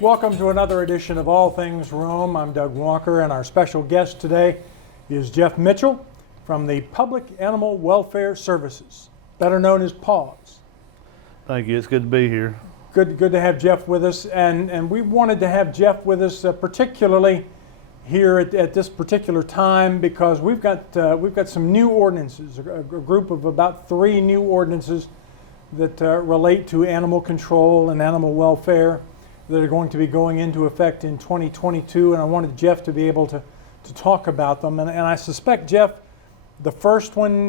Welcome to another edition of All Things Rome. I'm Doug Walker, and our special guest today is Jeff Mitchell from the Public Animal Welfare Services, better known as PAWS. Thank you. It's good to be here. Good to have Jeff with us, and we wanted to have Jeff with us particularly here at this particular time because we've got some new ordinances, a group of about 3 new ordinances that relate to animal control and animal welfare that are going to be going into effect in 2022, and I wanted Jeff to be able to talk about them. And I suspect, Jeff, the first one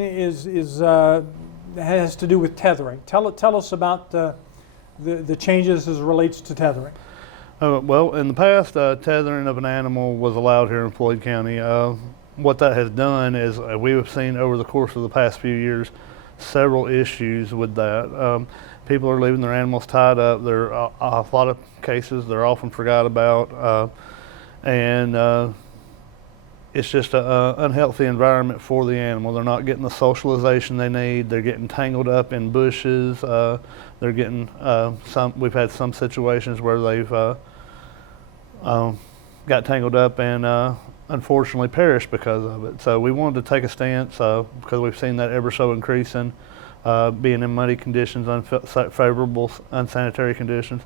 has to do with tethering. Tell us about the changes as it relates to tethering. Well, in the past, tethering of an animal was allowed here in Floyd County. What that has done is we have seen over the course of the past few years several issues with that. People are leaving their animals tied up. There are a lot of cases they're often forgot about, and it's just an unhealthy environment for the animal. They're not getting the socialization they need. They're getting tangled up in bushes. They're getting we've had some situations where they've got tangled up and unfortunately perished because of it. So we wanted to take a stance because we've seen that ever so increasing, being in muddy conditions, unfavorable, unsanitary conditions.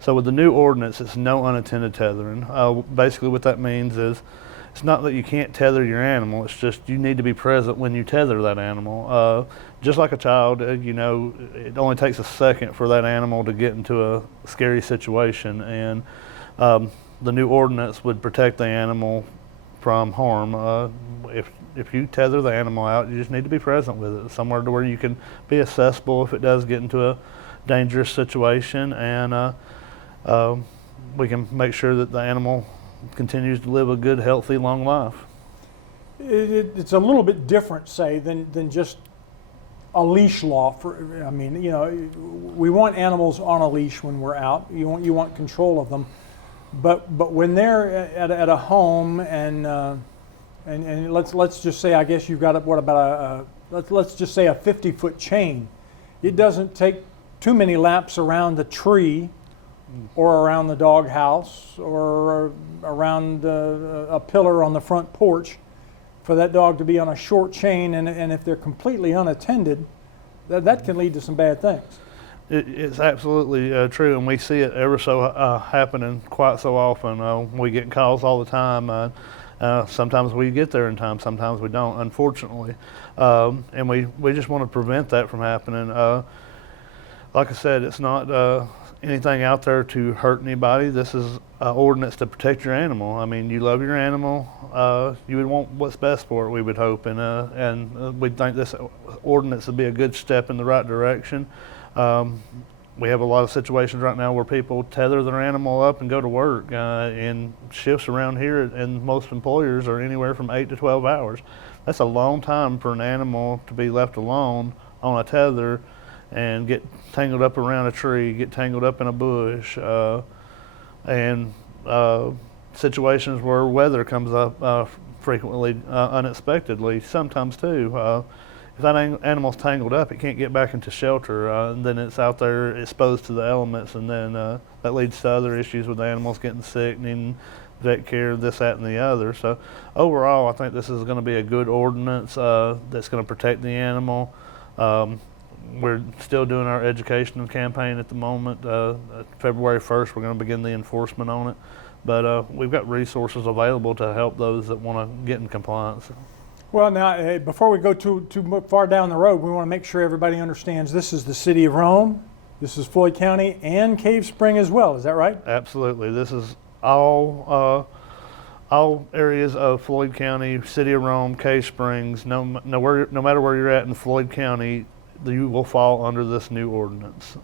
So with the new ordinance, it's no unattended tethering. Basically what that means is it's not that you can't tether your animal, it's just you need to be present when you tether that animal. Just like a child, you know, it only takes a second for that animal to get into a scary situation, and the new ordinance would protect the animal from harm. If you tether the animal out, you just need to be present with it, somewhere to where you can be accessible if it does get into a dangerous situation, and we can make sure that the animal continues to live a good, healthy, long life. It's a little bit different, say, than just a leash law. I mean, you know, we want animals on a leash when we're out. You want control of them, but when they're at a home and let's just say, I guess you've got let's just say a 50-foot chain. It doesn't take too many laps around the tree or around the doghouse or around a pillar on the front porch for that dog to be on a short chain, and if they're completely unattended, that can lead to some bad things. It's absolutely true, and we see it ever so happening quite so often. We get calls all the time. Sometimes we get there in time, sometimes we don't, unfortunately. And we just want to prevent that from happening. Like I said, it's not anything out there to hurt anybody. This is an ordinance to protect your animal. I mean, you love your animal. You would want what's best for it, we would hope. And we think this ordinance would be a good step in the right direction. We have a lot of situations right now where people tether their animal up and go to work. In shifts around here, and most employers are anywhere from 8 to 12 hours. That's a long time for an animal to be left alone on a tether and get tangled up around a tree, get tangled up in a bush, and situations where weather comes up frequently, unexpectedly, sometimes too. If that animal's tangled up, it can't get back into shelter, and then it's out there exposed to the elements, and then that leads to other issues with the animals getting sick, needing vet care, this, that, and the other. So overall, I think this is going to be a good ordinance that's going to protect the animal. We're still doing our educational campaign at the moment. February 1st, we're going to begin the enforcement on it. But we've got resources available to help those that want to get in compliance. Well, now, before we go too far down the road, we want to make sure everybody understands this is the city of Rome, this is Floyd County, and Cave Spring as well. Is that right? Absolutely. This is all areas of Floyd County, city of Rome, Cave Springs. No matter where you're at in Floyd County, you will fall under this new ordinance.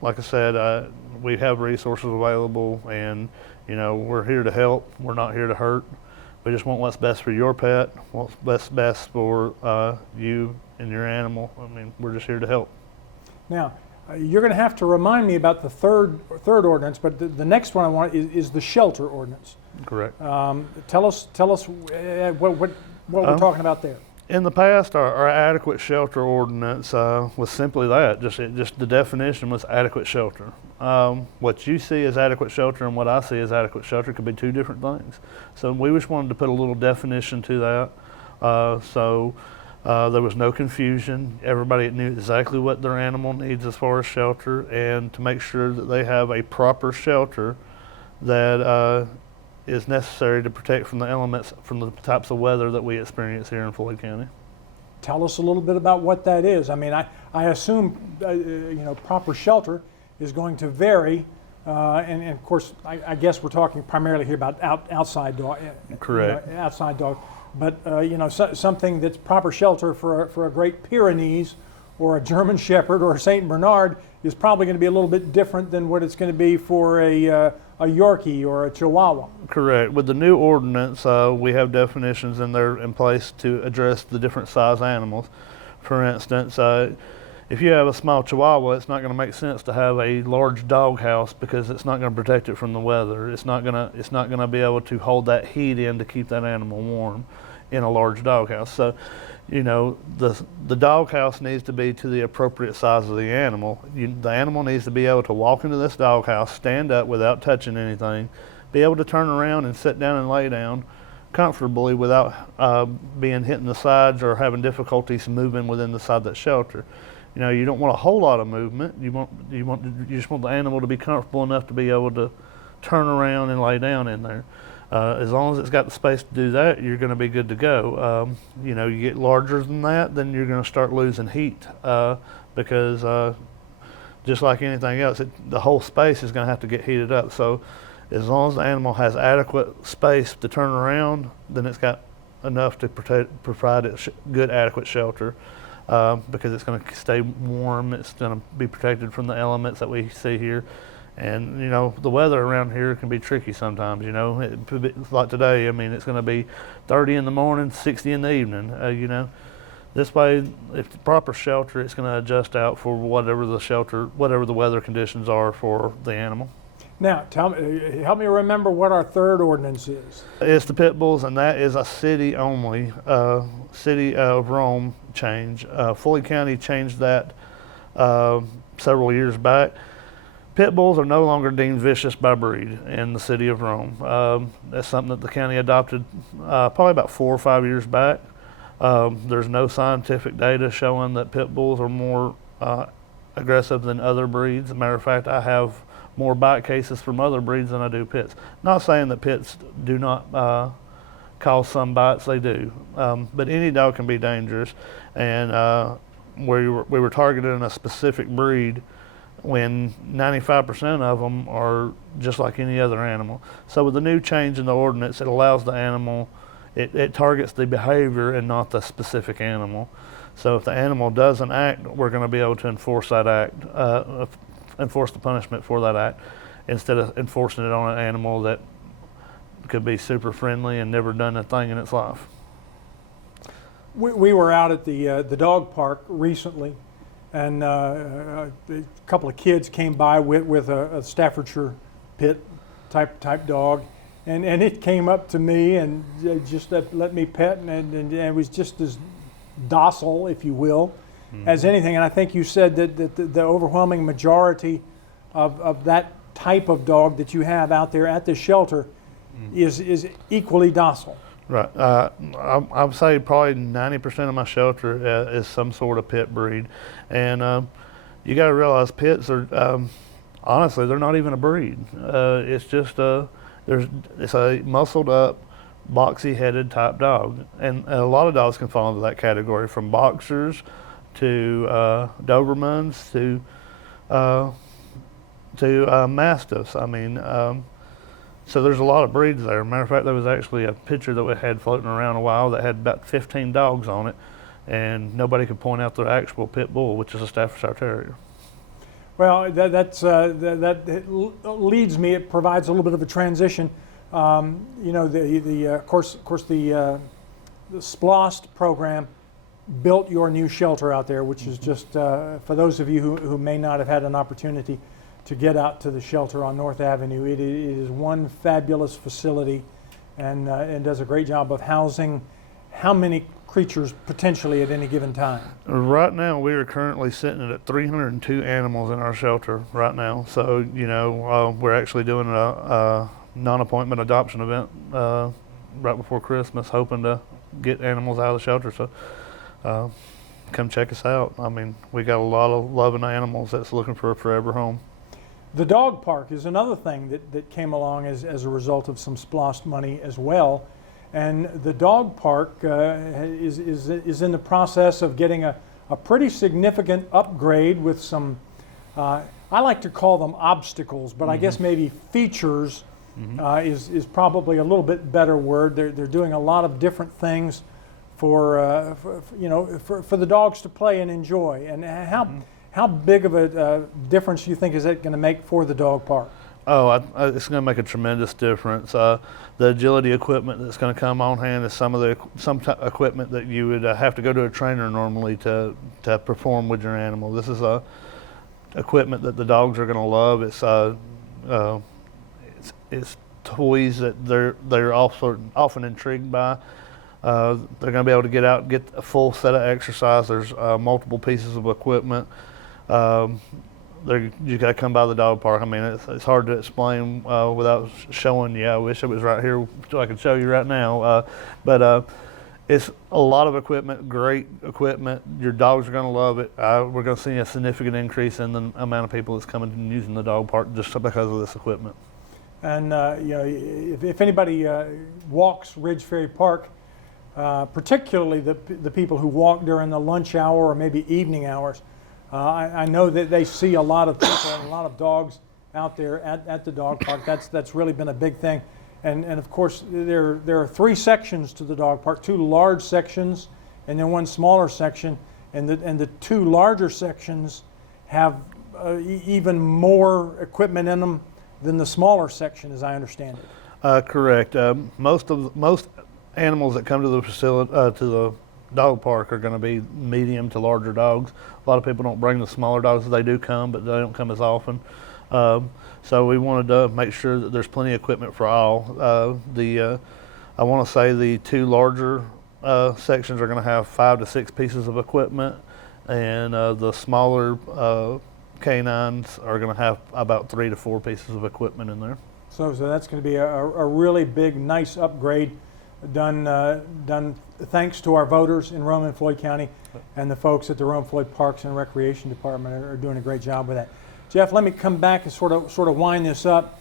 Like I said, we have resources available, and you know, we're here to help. We're not here to hurt. We just want what's best for your pet, what's best for you and your animal. I mean, we're just here to help. Now, you're going to have to remind me about the third ordinance, but the next one I want is the Shelter Ordinance. Correct. Tell us what we're talking about there. In the past, our adequate shelter ordinance was simply that. Just the definition was adequate shelter. What you see as adequate shelter and what I see as adequate shelter could be two different things. So we just wanted to put a little definition to that, so there was no confusion. Everybody knew exactly what their animal needs as far as shelter, and to make sure that they have a proper shelter that is necessary to protect from the elements, from the types of weather that we experience here in Floyd County. Tell us a little bit about what that is. I mean, I assume proper shelter is going to vary, and of course, I guess we're talking primarily here about outside dog. Correct. Outside dog, but something that's proper shelter for a Great Pyrenees or a German Shepherd or a Saint Bernard is probably going to be a little bit different than what it's going to be for a Yorkie or a Chihuahua. Correct. With the new ordinance, we have definitions in there in place to address the different size animals. For instance, if you have a small Chihuahua, it's not going to make sense to have a large dog house because it's not going to protect it from the weather. It's not going to be able to hold that heat in to keep that animal warm in a large dog house. So, the dog house needs to be to the appropriate size of the animal. The animal needs to be able to walk into this dog house, stand up without touching anything, be able to turn around and sit down and lay down comfortably without being hit in the sides or having difficulties moving within the side of that shelter. You don't want a whole lot of movement. You just want the animal to be comfortable enough to be able to turn around and lay down in there. As long as it's got the space to do that, you're going to be good to go. You get larger than that, then you're going to start losing heat because just like anything else, the whole space is going to have to get heated up. So as long as the animal has adequate space to turn around, then it's got enough to provide it good, adequate shelter because it's going to stay warm. It's going to be protected from the elements that we see here. And the weather around here can be tricky sometimes. Like today, I mean, it's going to be 30 in the morning, 60 in the evening. This way, if the proper shelter, it's going to adjust out for whatever the weather conditions are for the animal. Now, help me remember what our third ordinance is. It's the pit bulls, and that is a city only, city of Rome change. Floyd County changed that several years back. Pit bulls are no longer deemed vicious by breed in the city of Rome. That's something that the county adopted probably about 4 or 5 years back. There's no scientific data showing that pit bulls are more aggressive than other breeds. As a matter of fact, I have more bite cases from other breeds than I do pits. Not saying that pits do not cause some bites, they do. But any dog can be dangerous. And we were targeting a specific breed when 95% of them are just like any other animal. So with the new change in the ordinance, it allows the animal, it targets the behavior and not the specific animal. So if the animal doesn't act, we're going to be able to enforce that act, enforce the punishment for that act, instead of enforcing it on an animal that could be super friendly and never done a thing in its life. We were out at the dog park recently, and a couple of kids came by with a Staffordshire pit type dog, and it came up to me and just let me pet, and it was just as docile, if you will, as anything. And I think you said that the overwhelming majority of that type of dog that you have out there at the shelter is equally docile. Right. I would say probably 90% of my shelter is some sort of pit breed. And you got to realize pits are, honestly, they're not even a breed. It's just it's a muscled up, boxy headed type dog. And a lot of dogs can fall into that category, from boxers to Dobermans to Mastiffs. I mean, so there's a lot of breeds there. Matter of fact, there was actually a picture that we had floating around a while that had about 15 dogs on it, and nobody could point out the actual pit bull, which is a Staffordshire Terrier. Well, that leads me. It provides a little bit of a transition. Of course, the SPLOST program built your new shelter out there, which is just for those of you who may not have had an opportunity to get out to the shelter on North Avenue. It is one fabulous facility, and does a great job of housing how many creatures potentially at any given time? Right now, we are currently sitting at 302 animals in our shelter right now. So, we're actually doing a non-appointment adoption event right before Christmas, hoping to get animals out of the shelter. So, come check us out. I mean, we got a lot of loving animals that's looking for a forever home. The dog park is another thing that came along as a result of some SPLOST money as well. And the dog park is in the process of getting a pretty significant upgrade with some, I like to call them obstacles, but I guess maybe features is probably a little bit better word. They're doing a lot of different things for the dogs to play and enjoy. And how big of a difference do you think is it going to make for the dog park? Oh, it's going to make a tremendous difference. The agility equipment that's going to come on hand is some equipment that you would have to go to a trainer normally to perform with your animal. This is equipment that the dogs are going to love. It's toys that they're often intrigued by. They're going to be able to get out and get a full set of exercise. There's multiple pieces of equipment. You got to come by the dog park. I mean, it's hard to explain without showing you. I wish it was right here so I could show you right now. But it's a lot of equipment, great equipment. Your dogs are going to love it. We're going to see a significant increase in the amount of people that's coming and using the dog park just because of this equipment. And if anybody walks Ridge Ferry Park, particularly the people who walk during the lunch hour or maybe evening hours, I know that they see a lot of people and a lot of dogs out there at the dog park. That's really been a big thing. And of course, there are 3 sections to the dog park, 2 large sections and then 1 smaller section. And the 2 larger sections have even more equipment in them than the smaller section, as I understand it. Correct. Most animals that come to the facility, to the dog park, are going to be medium to larger dogs. A lot of people don't bring the smaller dogs. They do come, but they don't come as often. So we wanted to make sure that there's plenty of equipment for all. I want to say the 2 larger sections are going to have 5 to 6 pieces of equipment, and the smaller canines are going to have about 3 to 4 pieces of equipment in there. So that's going to be a really big, nice upgrade done thanks to our voters in Rome and Floyd County, and the folks at the Rome Floyd Parks and Recreation Department are doing a great job with that. Jeff, let me come back and sort of wind this up.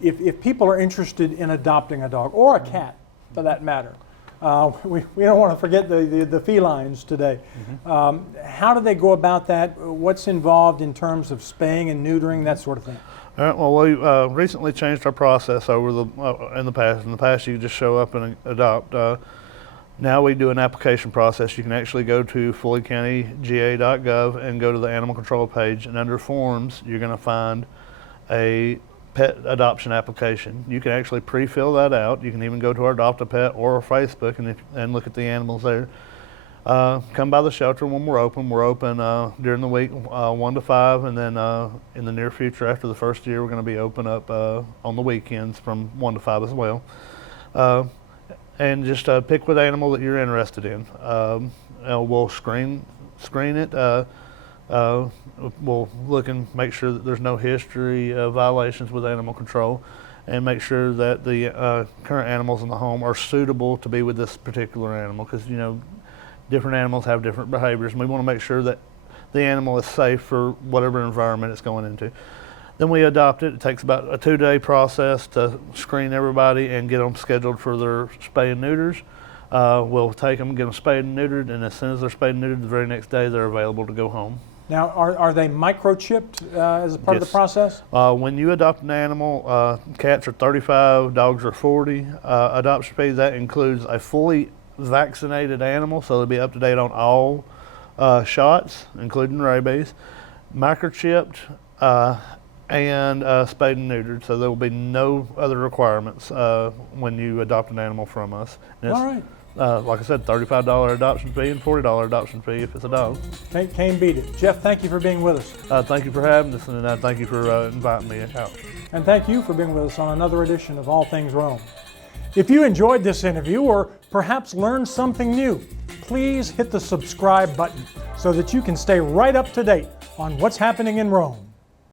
If people are interested in adopting a dog or a cat, for that matter, we don't want to forget the felines today. How do they go about that? What's involved in terms of spaying and neutering, that sort of thing? All right, well, we recently changed our process over in the past. In the past, you could just show up and adopt. Now we do an application process. You can actually go to FloydCountyGA.gov and go to the animal control page, and under forms, you're going to find a pet adoption application. You can actually pre-fill that out. You can even go to our Adopt a Pet or our Facebook and look at the animals there. Come by the shelter when we're open. We're open during the week 1 to 5, and then in the near future, after the first year, we're going to be open up on the weekends from 1 to 5 as well. And just pick what animal that you're interested in. We'll screen it. We'll look and make sure that there's no history of violations with animal control, and make sure that the current animals in the home are suitable to be with this particular animal, because different animals have different behaviors, and we want to make sure that the animal is safe for whatever environment it's going into. Then we adopt it. It takes about a 2-day process to screen everybody and get them scheduled for their spay and neuters. We'll take them, get them spayed and neutered, and as soon as they're spayed and neutered, the very next day they're available to go home. Now, are they microchipped as a part of the process? When you adopt an animal, cats are 35, dogs are 40. Adoption fee, that includes a fully vaccinated animal, so they'll be up to date on all shots, including rabies, microchipped, and spayed and neutered. So there will be no other requirements when you adopt an animal from us. All right. Like I said, $35 adoption fee and $40 adoption fee if it's a dog. Can't beat it. Jeff, thank you for being with us. Thank you for having us, and thank you for inviting me out. And thank you for being with us on another edition of All Things Rome. If you enjoyed this interview or perhaps learned something new, please hit the subscribe button so that you can stay right up to date on what's happening in Rome.